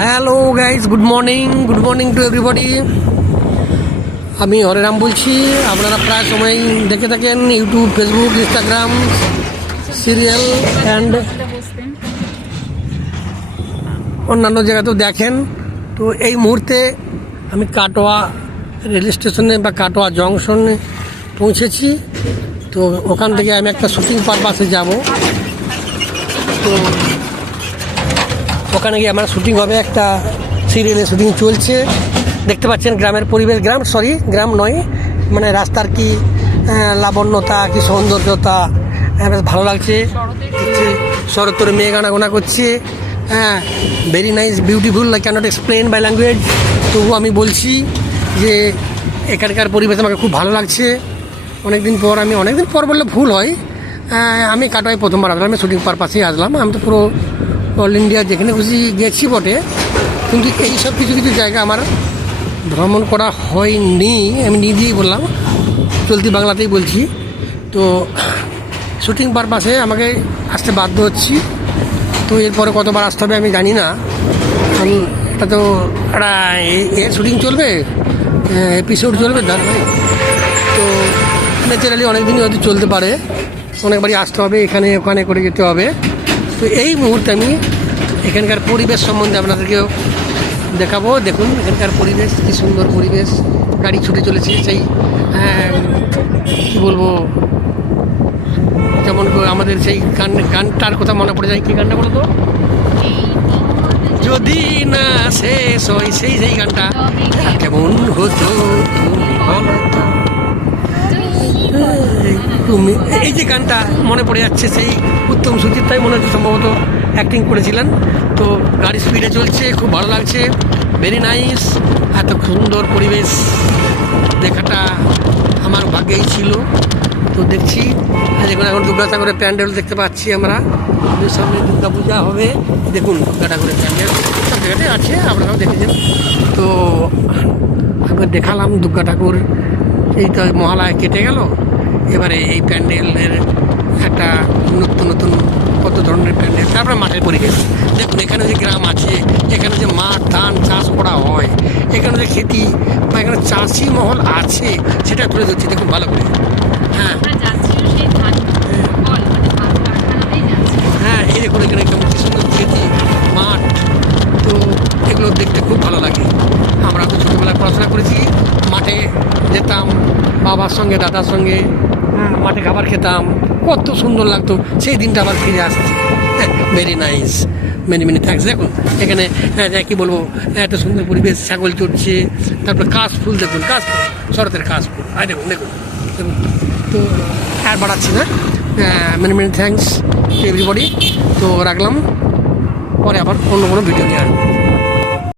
Hello guys, good morning to everybody. আমি হরেরাম বলছি। আপনারা প্রায় সময় দেখে থাকেন YouTube, Facebook, Instagram, serial and অন্যান্য জায়গাতেও দেখেন। তো এই মুহূর্তে আমি কাটোয়া রেল স্টেশনে বা কাটোয়া জংশনে পৌঁছেছি। তো ওখান থেকে আমি একটা শুটিং পারপাসে যাব। তো ওখানে গিয়ে আমার শুটিং হবে, একটা সিরিয়ালের শুটিং চলছে। দেখতে পাচ্ছেন গ্রামের পরিবেশ, গ্রাম নয়, মানে রাস্তার কি লাবণ্যতা, কি সৌন্দর্যতা, বেশ ভালো লাগছে। শরৎতরে মেঘ আনাগোনা করছে, very nice, beautiful, I can't explain by language. তবু আমি বলছি যে এখানকার পরিবেশ আমাকে খুব ভালো লাগছে। অনেকদিন পর বললে ভুল হয়, আমি কাটোয়ায় প্রথমবার আসলাম, আমি শুটিং পারপাসেই আসলাম। আমি তো পুরো অল ইন্ডিয়া যেখানে খুশি গেছি বটে, কিন্তু এই সব কিছু জায়গা আমার ভ্রমণ করা হয়নি। আমি নিজেই বললাম, চলতি বাংলাতেই বলছি। তো শুটিং পারপাসে আমাকে আসতে বাধ্য হচ্ছি। তো এরপরে কতবার আসতে হবে আমি জানি না। আমি এটা তো একটা শুটিং চলবে, এপিসোড চলবে ধারাবাহিক। তো ন্যাচারালি অনেক দিনই হয়তো চলতে পারে, অনেকবারই আসতে হবে, এখানে ওখানে করে যেতে হবে। তো এই মুহূর্তে আমি এখানকার পরিবেশ সম্বন্ধে আপনাদেরকেও দেখাবো। দেখুন এখানকার পরিবেশ, কী সুন্দর পরিবেশ, গাড়ি ছুটে চলেছে। সেই কী বলবো, যেমন আমাদের সেই গানটার কথা মনে পড়ে যায়। কী গানটা বলো তো? যদি না শেষ হয়, সেই গানটা কেমন হতো তুমি, এই যে গানটা মনে পড়ে যাচ্ছে, সেই উত্তম সুচিত্রাই মনে হচ্ছে সম্ভবত অ্যাক্টিং করেছিলেন। তো গাড়ি স্পিডে চলছে, খুব ভালো লাগছে, ভেরি নাইস। এত সুন্দর পরিবেশ দেখাটা আমার ভাগ্যেই ছিল। তো দেখছি দেখুন, এখন দুর্গাসাগরের প্যান্ডেল দেখতে পাচ্ছি আমরা। সামনে দুর্গা পূজা হবে, দেখুন দুর্গাসাগরের প্যান্ডেল সব জায়গাতে আছে, আপনারাও দেখেছেন। তো একবার দেখালাম দুর্গা ঠাকুর, এই তো মহালয়া কেটে গেল, এবারে এই প্যান্ডেলের একটা নতুন কত ধরনের প্যান্ডেল। তারপরে মাঠের পরিবেশ দেখুন, এখানে যে গ্রাম আছে, এখানে যে মাঠ ধান চাষ করা হয়, এখানে যে খেতি বা এখানে চাষি মহল আছে, সেটা তুলে ধরছি দেখুন ভালো করে। হ্যাঁ এই দেখুন এখানে কেমন কি সুন্দর খেতি মাঠ। তো এগুলো দেখতে খুব ভালো লাগে। আমরা তো ছোটোবেলায় পড়াশোনা করেছি, মাঠে যেতাম বাবার সঙ্গে, দাদার সঙ্গে, মাঠে খাবার খেতাম, কত সুন্দর লাগতো। সেই দিনটা আবার ফিরে আসছে। Very nice, many thanks. দেখুন এখানে কী বলবো, এত সুন্দর পরিবেশ, ছাগল চড়ছে, তারপরে কাশফুল দেখুন, কাশফুল, শরতের কাশফুল, দেখুন দেখুন দেখুন। তো আর বাড়াচ্ছি না, মেনি থ্যাঙ্কস টু এভরিবডি। তো রাখলাম, পরে আবার অন্য কোনো ভিডিও নিয়ে আসবো।